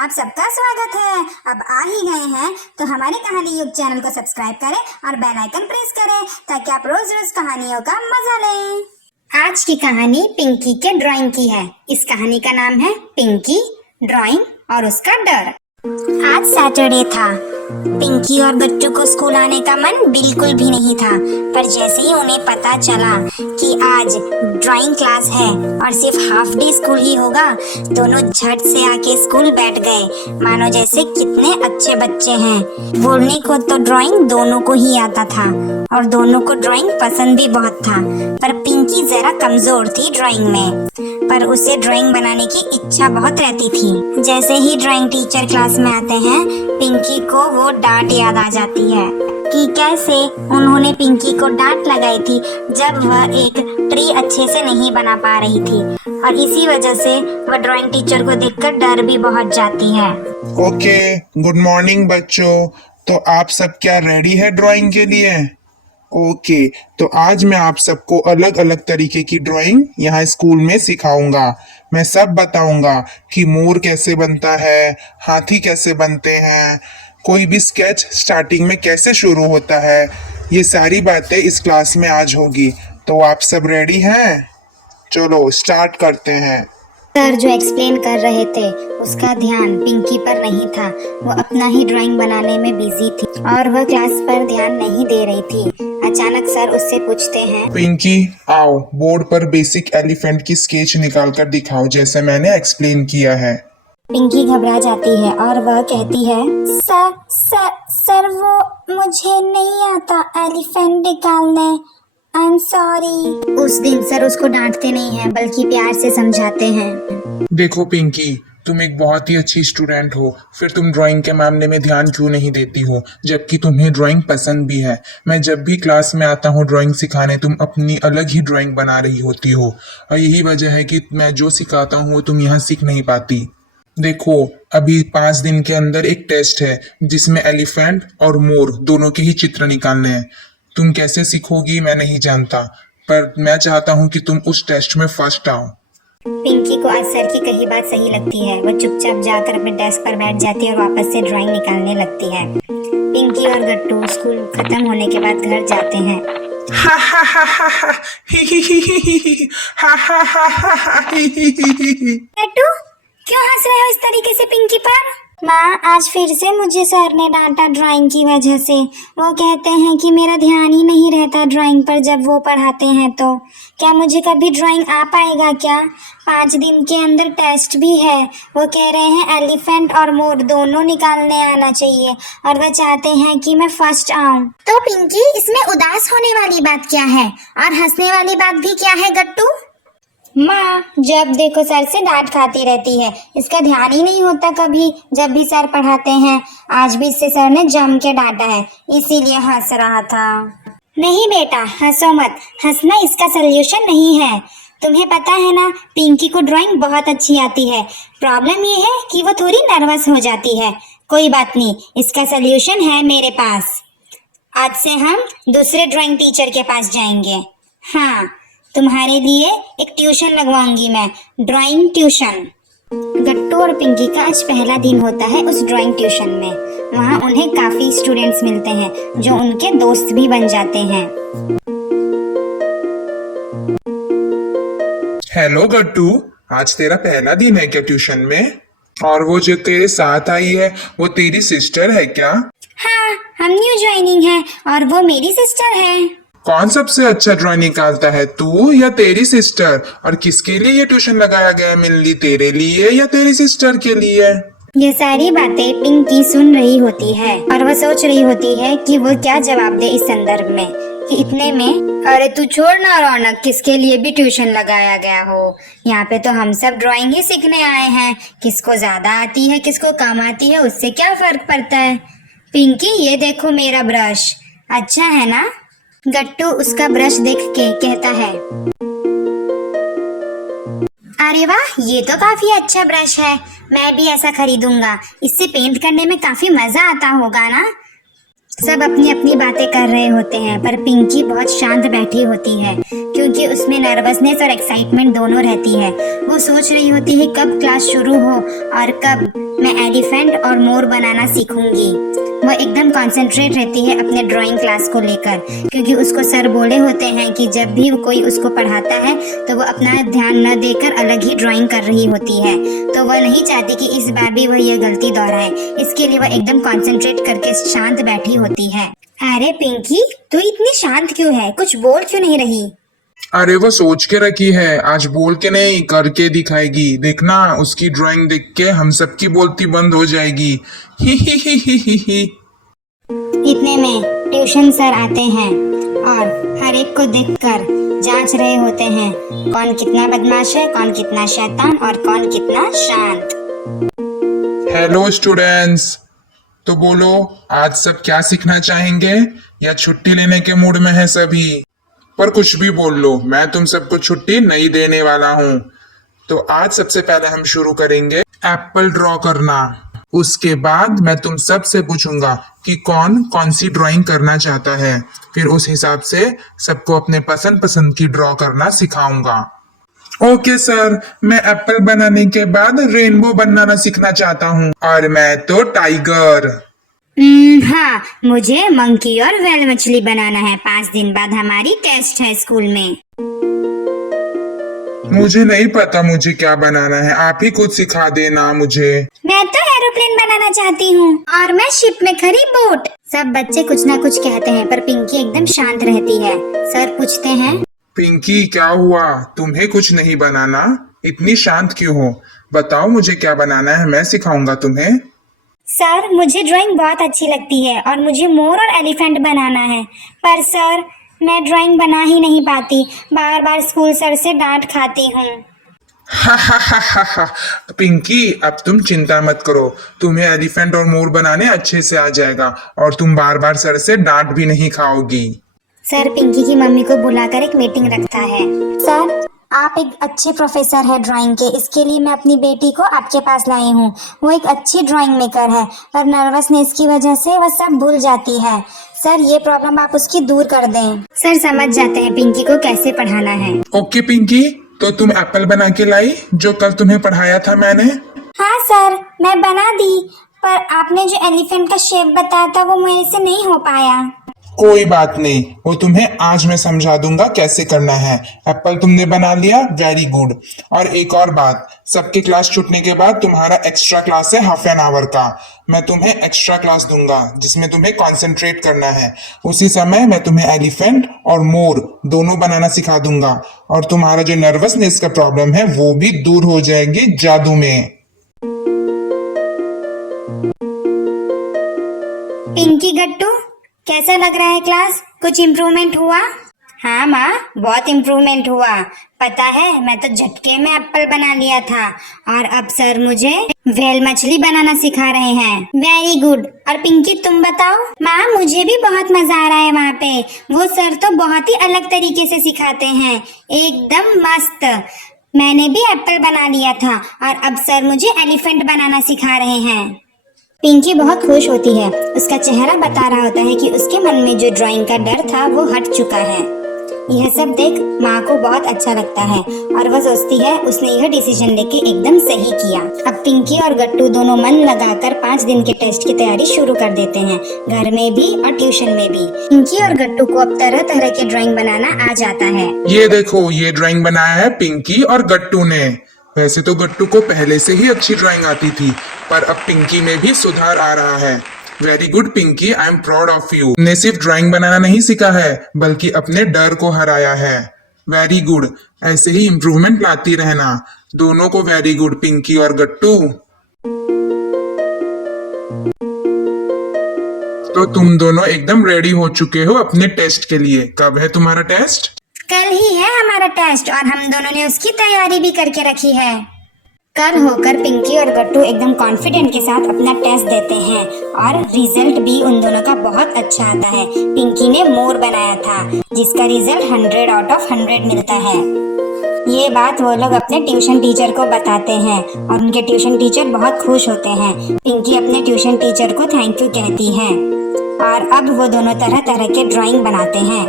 आप सबका स्वागत है। अब आ ही गए हैं तो हमारे कहानी युग चैनल को सब्सक्राइब करें और बेल आइकन प्रेस करें ताकि आप रोज रोज कहानियों का मजा लें। आज की कहानी पिंकी के ड्राइंग की है। इस कहानी का नाम है पिंकी, ड्राइंग और उसका डर। आज सैटरडे था। पिंकी और गट्टू को स्कूल आने का मन बिल्कुल भी नहीं था, पर जैसे ही उन्हें पता चला कि आज ड्राइंग क्लास है और सिर्फ हाफ डे स्कूल ही होगा, दोनों झट से आके स्कूल बैठ गए, मानो जैसे कितने अच्छे बच्चे हैं। बोलने को तो ड्राइंग दोनों को ही आता था और दोनों को ड्राइंग पसंद भी बहुत था, पर पिंकी जरा कमजोर थी ड्राइंग में, पर उसे ड्राइंग बनाने की इच्छा बहुत रहती थी। जैसे ही ड्राइंग टीचर क्लास में आते हैं, पिंकी को वो डांट याद आ जाती है कि कैसे उन्होंने पिंकी को डांट लगाई थी जब वह एक ट्री अच्छे से नहीं बना पा रही थी, और इसी वजह से वह ड्राइंग टीचर को देखकर डर भी बहुत जाती है। ओके, गुड मॉर्निंग बच्चों। तो आप सब क्या रेडी है ड्राइंग के लिए? ओके, तो आज मैं आप सबको अलग अलग तरीके की ड्राइंग यहाँ स्कूल में सिखाऊंगा। मैं सब बताऊंगा कि मोर कैसे बनता है, हाथी कैसे बनते हैं, कोई भी स्केच स्टार्टिंग में कैसे शुरू होता है। ये सारी बातें इस क्लास में आज होगी। तो आप सब रेडी हैं? चलो स्टार्ट करते हैं। सर जो एक्सप्लेन कर रहे थे उसका ध्यान पिंकी पर नहीं था। वो अपना ही ड्राइंग बनाने में बिजी थी और वह क्लास पर ध्यान नहीं दे रही थी। अचानक सर उससे पूछते हैं, पिंकी आओ, बोर्ड पर बेसिक एलिफेंट की स्केच निकाल कर दिखाओ जैसे मैंने एक्सप्लेन किया है। पिंकी घबरा जाती है और वह कहती है, सर सर सर वो मुझे नहीं आता एलिफेंट निकालने, आई एम सॉरी। उस दिन सर उसको डांटते नहीं हैं बल्कि प्यार से समझाते हैं। देखो पिंकी, तुम एक बहुत ही अच्छी स्टूडेंट हो, फिर तुम ड्राइंग के मामले में ध्यान क्यों नहीं देती हो, जबकि तुम्हें ड्राइंग पसंद भी है। मैं जब भी क्लास में आता हूँ ड्राइंग सिखाने, तुम अपनी अलग ही ड्राइंग बना रही होती हो, और यही वजह है कि मैं जो सिखाता हूँ वो तुम यहाँ सीख नहीं पाती। देखो, अभी 5 दिन के अंदर एक टेस्ट है जिसमें एलिफेंट और मोर दोनों के ही चित्र निकालने हैं। तुम कैसे सीखोगी मैं नहीं जानता, पर मैं चाहता हूँ कि तुम उस टेस्ट में फर्स्ट आओ। पिंकी को आज सर की कही बात सही लगती है। वो चुपचाप जाकर अपने डेस्क पर बैठ जाती है और वापस से ड्राइंग निकालने लगती है। पिंकी और गट्टू स्कूल खत्म होने के बाद घर जाते हैं। हा हा हा हा हा ही ही ही ही ही हा हा हा हा हा ही ही ही ही ही। गट्टू क्यों हंस रहे हो इस तरीके से पिंकी पर? माँ, आज फिर से मुझे सर ने डांटा ड्राइंग की वजह से। वो कहते हैं कि मेरा ध्यान ही नहीं रहता ड्राइंग पर जब वो पढ़ाते हैं। तो क्या मुझे कभी ड्राइंग आ पाएगा क्या? 5 दिन के अंदर टेस्ट भी है। वो कह रहे हैं एलिफेंट और मोर दोनों निकालने आना चाहिए और वो चाहते हैं कि मैं फर्स्ट आऊं। तो पिंकी, इसमें उदास होने वाली बात क्या है और हंसने वाली बात भी क्या है गट्टू? माँ, जब देखो सर से डांट खाती रहती है, इसका ध्यान ही नहीं होता कभी जब भी सर पढ़ाते हैं। आज भी इससे सर ने जम के डांटा है, इसीलिए हंस रहा था। नहीं बेटा, हंसो मत। हंसना इसका सल्यूशन नहीं है। तुम्हें पता है ना, पिंकी को ड्राइंग बहुत अच्छी आती है। प्रॉब्लम ये है कि वो थोड़ी नर्वस हो जाती है। कोई बात नहीं, इसका सल्यूशन है मेरे पास। आज से हम दूसरे ड्राइंग टीचर के पास जाएंगे। हाँ, तुम्हारे लिए एक ट्यूशन लगवाऊंगी मैं, ड्राइंग ट्यूशन। गट्टू और पिंकी का आज पहला दिन होता है उस ड्राइंग ट्यूशन में। वहाँ उन्हें काफी स्टूडेंट्स मिलते हैं जो उनके दोस्त भी बन जाते हैं। हेलो गट्टू, आज तेरा पहला दिन है क्या ट्यूशन में? और वो जो तेरे साथ आई है वो तेरी सिस्टर है क्या? हाँ, हम न्यू ज्वाइनिंग है और वो मेरी सिस्टर है। कौन सबसे अच्छा ड्राइंग निकालता है, तू या तेरी सिस्टर? और किसके लिए ये ट्यूशन लगाया गया है मिलनी, तेरे लिए या तेरी सिस्टर के लिए? ये सारी बातें पिंकी सुन रही होती है और वह सोच रही होती है कि वो क्या जवाब दे इस संदर्भ में। कि इतने में, अरे तू छोड़ ना रौनक, किसके लिए भी ट्यूशन लगाया गया हो? यहाँ पे तो हम सब ड्राइंग ही सीखने आए हैं। किसको ज्यादा आती है किसको कम आती है उससे क्या फर्क पड़ता है। पिंकी, ये देखो मेरा ब्रश, अच्छा है ना? गट्टू उसका ब्रश देख के कहता है, अरे वाह, ये तो काफी अच्छा ब्रश है, मैं भी ऐसा खरीदूंगा। इससे पेंट करने में काफी मजा आता होगा ना? सब अपनी अपनी बातें कर रहे होते हैं, पर पिंकी बहुत शांत बैठी होती है क्योंकि उसमें नर्वसनेस और एक्साइटमेंट दोनों रहती है। वो सोच रही होती है कब क्लास शुरू हो और कब मैं एलिफेंट और मोर बनाना सीखूंगी। वो एकदम कंसंट्रेट रहती है अपने ड्राइंग क्लास को लेकर क्योंकि उसको सर बोले होते हैं कि जब भी कोई उसको पढ़ाता है तो वो अपना ध्यान न देकर अलग ही ड्राइंग कर रही होती है। तो वह नहीं चाहती कि इस बार भी वह यह गलती दोहराए, इसके लिए वह एकदम कंसंट्रेट करके शांत बैठी होती है। अरे पिंकी, तू इतनी शांत क्यों है? कुछ बोल क्यों नहीं रही? अरे वो सोच के रखी है, आज बोल के नहीं करके दिखाएगी। देखना, उसकी ड्राइंग देख के हम सबकी बोलती बंद हो जाएगी। ही। इतने में ट्यूशन सर आते हैं और हर एक को देखकर जांच रहे होते हैं कौन कितना बदमाश है, कौन कितना शैतान और कौन कितना शांत। हेलो स्टूडेंट्स, तो बोलो आज सब क्या सीखना चाहेंगे या छुट्टी लेने के मूड में है सभी? पर कुछ भी बोल लो, मैं तुम सबको छुट्टी नहीं देने वाला हूँ। तो आज सबसे पहले हम शुरू करेंगे एप्पल ड्रॉ करना। उसके बाद मैं तुम सब से पूछूंगा कि कौन कौन सी ड्राइंग करना चाहता है। फिर उस हिसाब से सबको अपने पसंद पसंद की ड्रॉ करना सिखाऊंगा। ओके सर, मैं एप्पल बनाने के बाद रेनबो बनाना सीखना चाहता हूँ। और मैं तो टाइगर। हाँ, मुझे मंकी और व्हेल मछली बनाना है। 5 दिन बाद हमारी टेस्ट है स्कूल में। मुझे नहीं पता मुझे क्या बनाना है, आप ही कुछ सिखा देना मुझे। मैं तो एरोप्लेन बनाना चाहती हूँ और मैं शिप में खड़ी बोट। सब बच्चे कुछ ना कुछ कहते हैं पर पिंकी एकदम शांत रहती है। सर पूछते हैं, पिंकी क्या हुआ? तुम्हें कुछ नहीं बनाना? इतनी शांत क्यों हो? बताओ मुझे क्या बनाना है, मैं सिखाऊंगा तुम्हें। सर मुझे ड्राइंग बहुत अच्छी लगती है और मुझे मोर और एलिफेंट बनाना है, पर सर मैं ड्राइंग बना ही नहीं पाती। बार बार स्कूल सर से डांट खाती हूँ। हा। पिंकी, अब तुम चिंता मत करो, तुम्हें एलिफेंट और मोर बनाने अच्छे से आ जाएगा और तुम बार बार सर से डांट भी नहीं खाओगी। सर पिंकी की मम्मी को बुलाकर एक मीटिंग रखता है। सर आप एक अच्छे प्रोफेसर है ड्राइंग के, इसके लिए मैं अपनी बेटी को आपके पास लाई हूँ। वो एक अच्छी ड्राइंग मेकर है पर नर्वसनेस की वजह से वह सब भूल जाती है। सर ये प्रॉब्लम आप उसकी दूर कर दें। सर समझ जाते हैं पिंकी को कैसे पढ़ाना है। ओके पिंकी, तो तुम एप्पल बना के लाई जो कल तुम्हें पढ़ाया था मैंने? हाँ सर, मैं बना दी, पर आपने जो एलिफेंट का शेप बताया था वो मेरे से नहीं हो पाया। कोई बात नहीं, वो तुम्हें आज मैं समझा दूंगा कैसे करना है। एप्पल तुमने बना लिया, वेरी गुड। और एक और बात, सबके क्लास छूटने के बाद तुम्हारा एक्स्ट्रा क्लास है हाफ एन आवर का। मैं तुम्हें एक्स्ट्रा क्लास दूंगा जिसमें तुम्हें कंसंट्रेट करना है। उसी समय मैं तुम्हें एलिफेंट और मोर दोनों बनाना सिखा दूंगा और तुम्हारा जो नर्वसनेस का प्रॉब्लम है वो भी दूर हो जाएगी जादू में। पिंकी गट्टू, कैसा लग रहा है क्लास? कुछ इम्प्रूवमेंट हुआ? हाँ माँ, बहुत इम्प्रूवमेंट हुआ। पता है मैं तो झटके में एप्पल बना लिया था और अब सर मुझे व्हेल मछली बनाना सिखा रहे हैं। Very good. और पिंकी तुम बताओ? माँ मुझे भी बहुत मजा आ रहा है वहाँ पे। वो सर तो बहुत ही अलग तरीके से सिखाते हैं, एकदम मस्त। मैंने भी एप्पल बना लिया था और अब सर मुझे एलिफेंट बनाना सिखा रहे हैं। पिंकी बहुत खुश होती है। उसका चेहरा बता रहा होता है कि उसके मन में जो ड्राइंग का डर था वो हट चुका है। यह सब देख माँ को बहुत अच्छा लगता है और वह सोचती है उसने यह डिसीजन लेके एकदम सही किया। अब पिंकी और गट्टू दोनों मन लगाकर 5 दिन के टेस्ट की तैयारी शुरू कर देते हैं, घर में भी और ट्यूशन में भी। पिंकी और गट्टू को अब तरह तरह के ड्राइंग बनाना आ जाता है। ये देखो, ये ड्राइंग बनाया है पिंकी और गट्टू ने। वैसे तो गट्टू को पहले से ही अच्छी ड्राइंग आती थी, पर अब पिंकी में भी सुधार आ रहा है। Very good Pinky, I am proud of you. ने सिर्फ ड्राइंग बनाना नहीं सीखा है बल्कि अपने डर को हराया है। वेरी गुड, ऐसे ही इम्प्रूवमेंट लाती रहना। दोनों को वेरी गुड पिंकी और गट्टू। तो तुम दोनों एकदम रेडी हो चुके हो अपने टेस्ट के लिए। कब है तुम्हारा टेस्ट? कल ही है हमारा टेस्ट और हम दोनों ने उसकी तैयारी भी करके रखी है। कल होकर पिंकी और गट्टू एकदम कॉन्फिडेंट के साथ अपना टेस्ट देते हैं और रिजल्ट भी उन दोनों का बहुत अच्छा आता है। पिंकी ने मोर बनाया था जिसका रिजल्ट 100 आउट ऑफ 100 मिलता है। ये बात वो लोग अपने ट्यूशन टीचर को बताते हैं और उनके ट्यूशन टीचर बहुत खुश होते हैं। पिंकी अपने ट्यूशन टीचर को थैंक यू कहती है और अब वो दोनों तरह तरह के ड्राइंग बनाते हैं।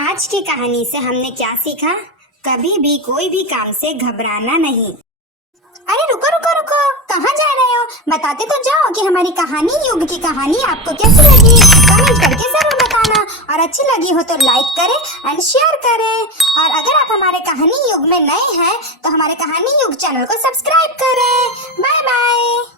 आज की कहानी से हमने क्या सीखा? कभी भी कोई भी काम से घबराना नहीं। अरे रुको रुको रुको, कहाँ जा रहे हो? बताते तो जाओ कि हमारी कहानी युग की कहानी आपको कैसी लगी, कमेंट करके जरूर बताना। और अच्छी लगी हो तो लाइक करें एंड शेयर करें। और अगर आप हमारे कहानी युग में नए हैं तो हमारे कहानी युग चैनल को सब्सक्राइब करें। Bye bye.